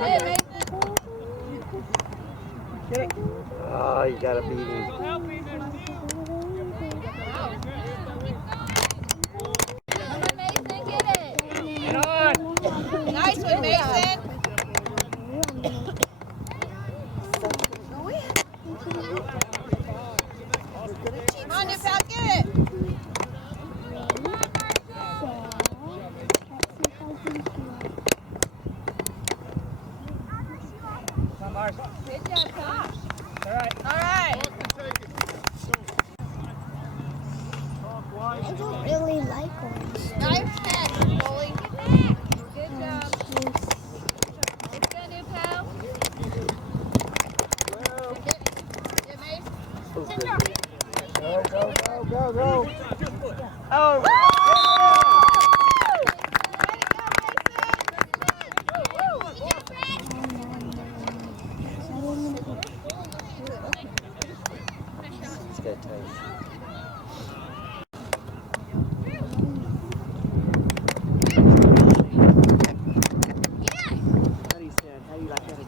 Oh, you gotta beat him. Nice one, Mason. Come on, Nip, out, get it. Good job, Josh. All right. I don't really like orange. Nice catch, goalie. Good job. It's good, Nip, pal. Get Mace. Go. Oh! It's got taste. How do you like that?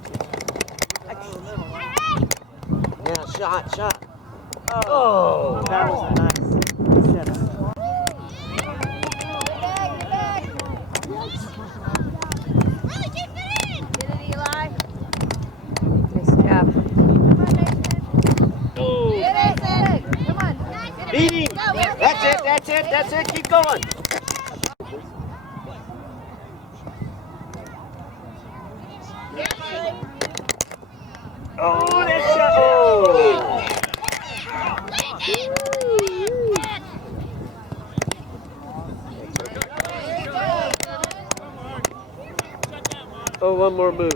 Yeah, shot. Oh! That was a nice setup. Beat him! That's it, keep going! Oh, that shot! Oh! Oh, one more move.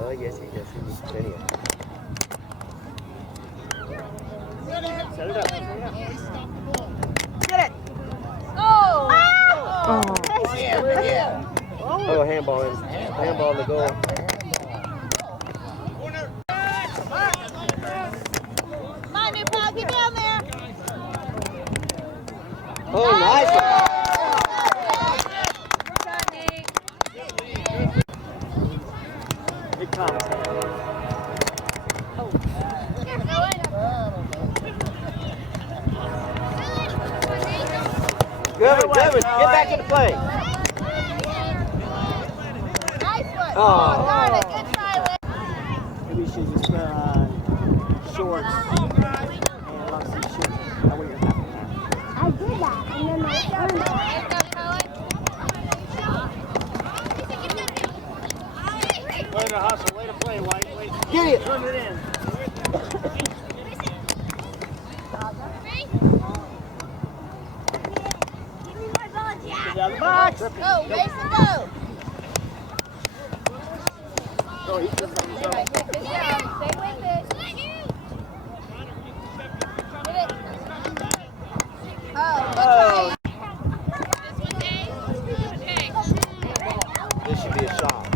Oh, yes, he does. Anyhow. Set it up. Get it! Oh! Oh, handball in the goal. Come on, Nip, pal, get down there. Oh, nice one. Big comes. Good. Get back into play. Nice one. Oh. Darn it. Good try, Liz. Maybe you should just wear shorts and long sleeve shirts. That way you're happy. I did that, and then I learned it. Way to hustle, way to play, White. Get it! Turn it in. Get down the box. Go, Mason, go. Oh, he took it himself. Good job. Stay with it. Get it. Oh, good try. This should be a shot.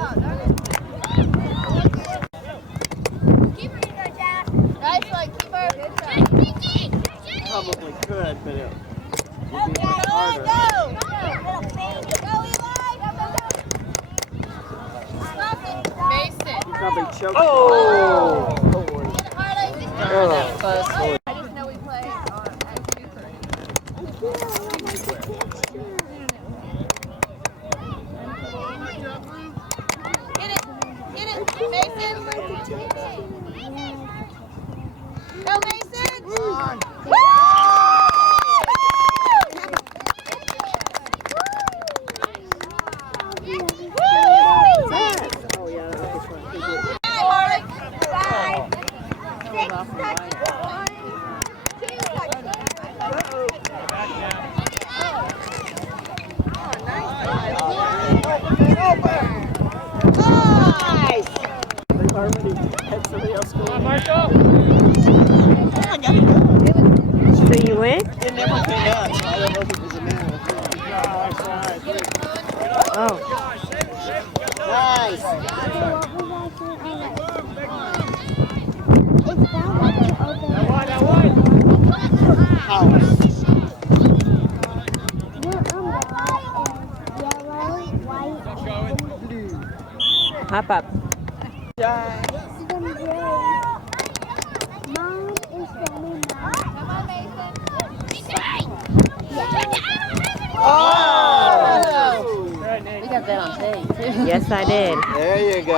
Oh, darn it. Nice one, keeper. Good job. Probably could, but it would be Go, much harder. Go, Eli. Stop it. Mason. He probably choked. Oh! Harley, just Oh. I just know we play at 2:30. Get it, Mason. Go, Mason. Woo! Had somebody else go in. Marshall. So you win? It never came out, so I don't know if it was a man or a Oh. Nice. That one. House. Your umbrella is yellow Hop up. Mom is filming now. Come on, Mason. Oh! Right, Nate. We got that on tape, too. Yes, I did. There you go.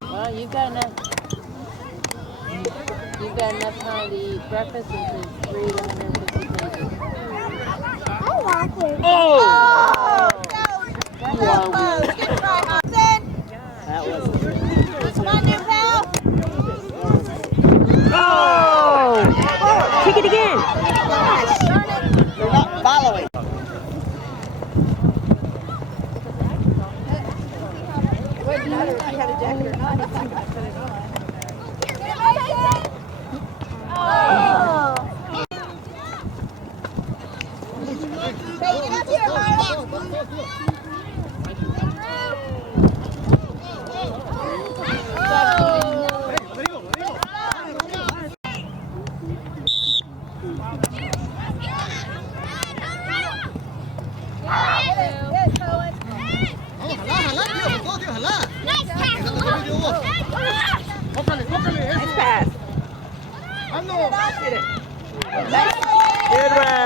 Well, you've got enough. You've got enough time to eat breakfast and to read 150 pages. I like it. Oh! That was Oh! Kick it again. They're not following. Nice pass. Good run.